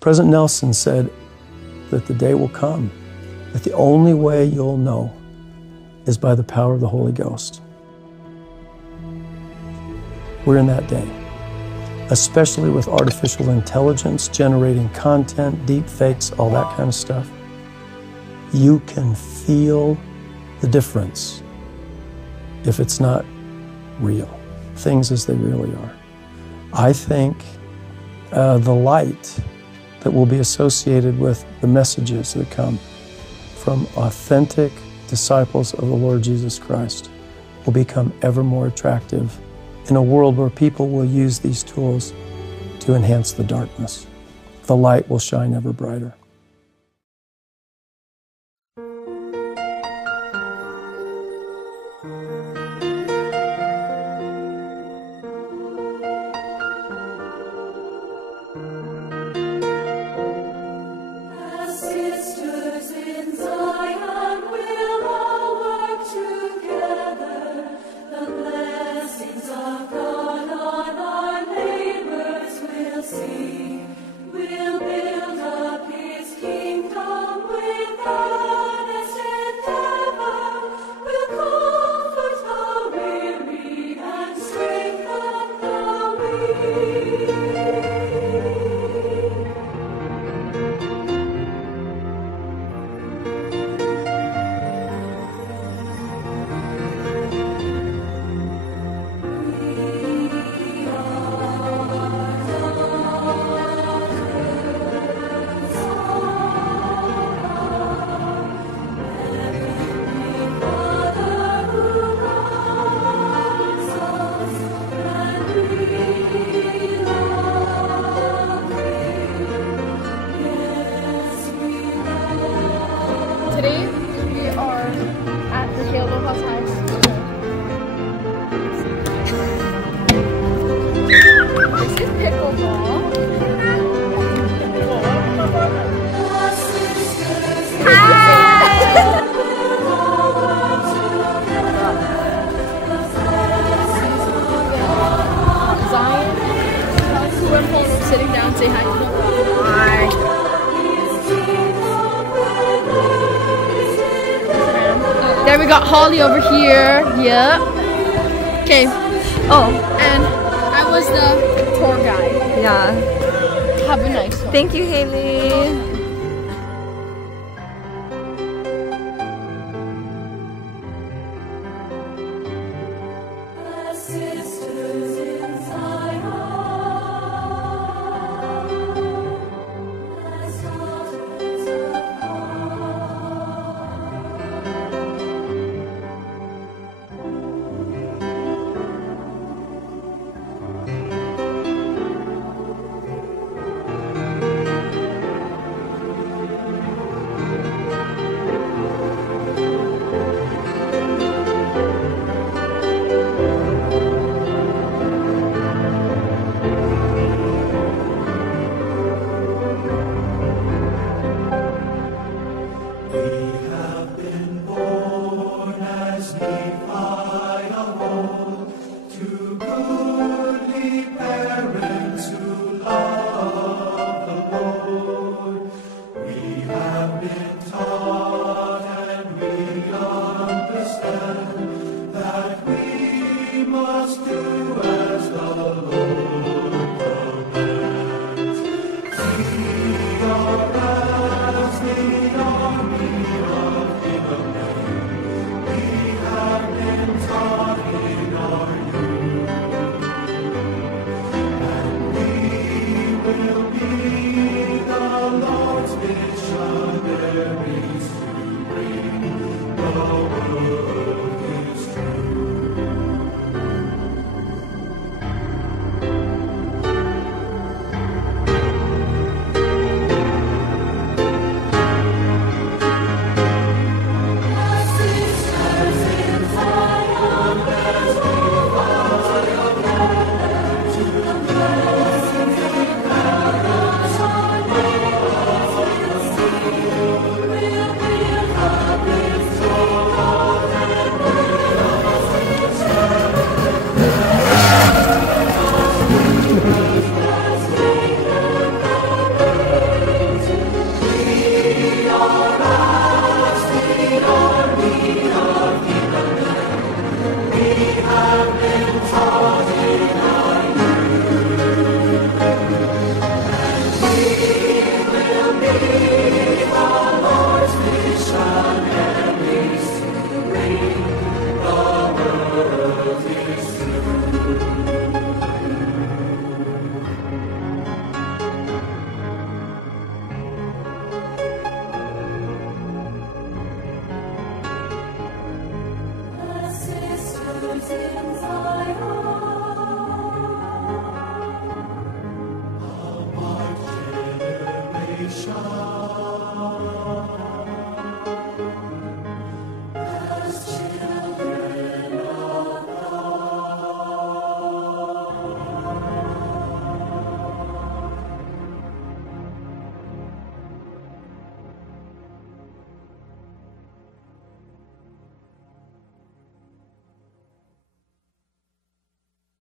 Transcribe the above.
President Nelson said that the day will come that the only way you'll know is by the power of the Holy Ghost. We're in that day, especially with artificial intelligence generating content, deep fakes, all that kind of stuff. You can feel the difference if it's not real, things as they really are. I think the light that will be associated with the messages that come from authentic disciples of the Lord Jesus Christ will become ever more attractive in a world where people will use these tools to enhance the darkness. The light will shine ever brighter. Today we are at the Halo House High School. This is pickleball. Zion, who I'm sitting down, say hi to them. Hi. There we got Holly over here. Yep. Okay. Oh, and I was the tour guide. Yeah. Have a nice one. Thank you, Haley.